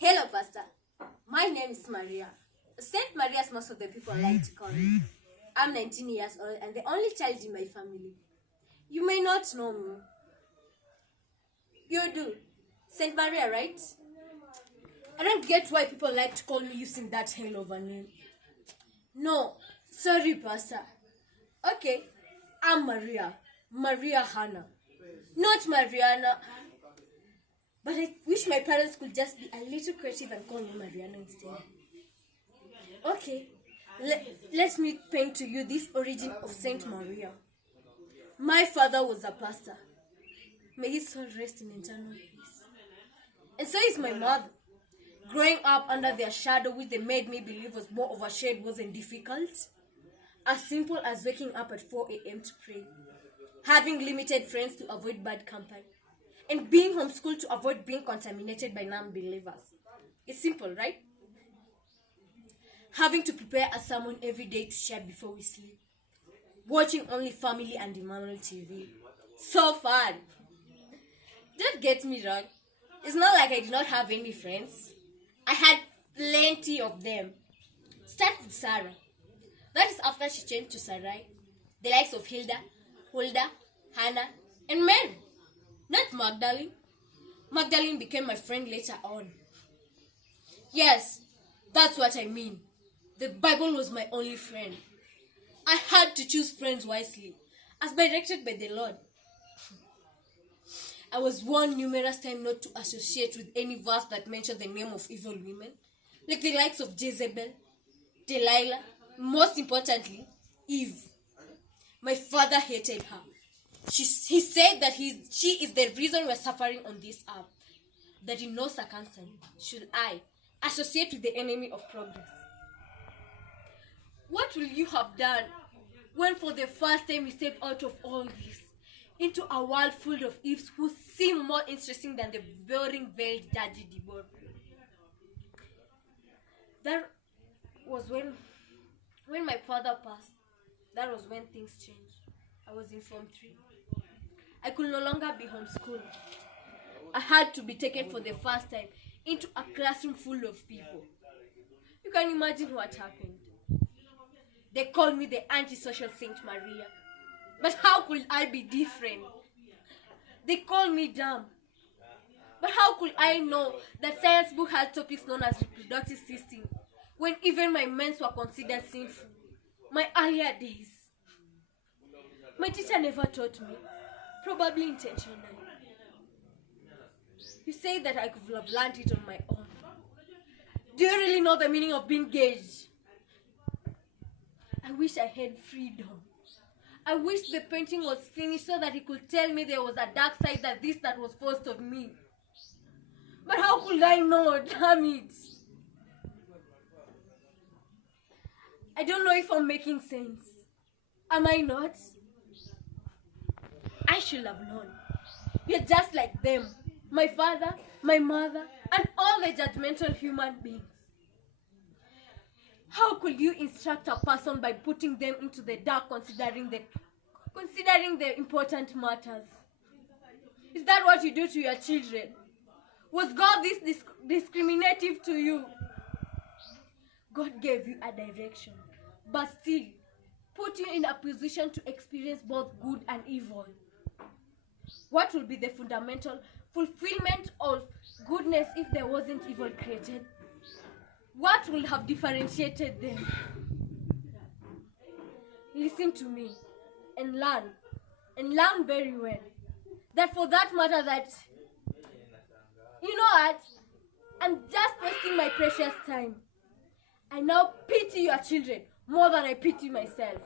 Hello, Pastor. My name is Maria. Saint Maria, as most of the people like to call me. I'm 19 years old and the only child in my family. You may not know me. You do. Saint Maria, right? I don't get why people like to call me using that hell of a name. No, sorry, Pastor. Okay, I'm Maria. Maria Hannah. Not Mariana. But I wish my parents could just be a little creative and call me Mariana instead. Okay, let me paint to you this origin of Saint Maria. My father was a pastor. May his soul rest in eternal peace. And so is my mother. Growing up under their shadow, which they made me believe was more of a shade, wasn't difficult. As simple as waking up at 4 a.m. to pray, having limited friends to avoid bad company, and being homeschooled to avoid being contaminated by non-believers. It's simple, right? Having to prepare a sermon every day to share before we sleep. Watching only family and Emmanuel TV. So fun! Don't get me wrong. It's not like I did not have any friends. I had plenty of them. Start with Sarah. That is after she changed to Sarai. The likes of Hilda, Hulda, Hannah, and Mary. Not Magdalene. Magdalene became my friend later on. Yes, that's what I mean. The Bible was my only friend. I had to choose friends wisely, as directed by the Lord. I was warned numerous times not to associate with any verse that mentioned the name of evil women, like the likes of Jezebel, Delilah, most importantly, Eve. My father hated her. He said that she is the reason we're suffering on this earth. That in no circumstance should I associate with the enemy of progress. What will you have done when for the first time you step out of all this into a world full of Eves who seem more interesting than the boring veiled Judge Deborah? That was when my father passed. That was when things changed. I was in Form 3. I could no longer be homeschooled. I had to be taken for the first time into a classroom full of people. You can imagine what happened. They called me the antisocial Saint Maria. But how could I be different? They called me dumb. But how could I know that science book had topics known as reproductive system when even my mens were considered sinful? My earlier days. My teacher never taught me. Probably intentionally. You say that I could have learned it on my own. Do you really know the meaning of being gauged? I wish I had freedom. I wish the painting was finished so that he could tell me there was a dark side that was forced of me. But how could I know? Damn it. I don't know if I'm making sense. Am I not? I should have known. You're just like them. My father, my mother, and all the judgmental human beings. How could you instruct a person by putting them into the dark considering the important matters? Is that what you do to your children? Was God this discriminative to you? God gave you a direction, but still put you in a position to experience both good and evil. What will be the fundamental fulfillment of goodness if there wasn't evil created? What will have differentiated them? Listen to me and learn very well. That for that matter that, you know what? I'm just wasting my precious time. I now pity your children more than I pity myself.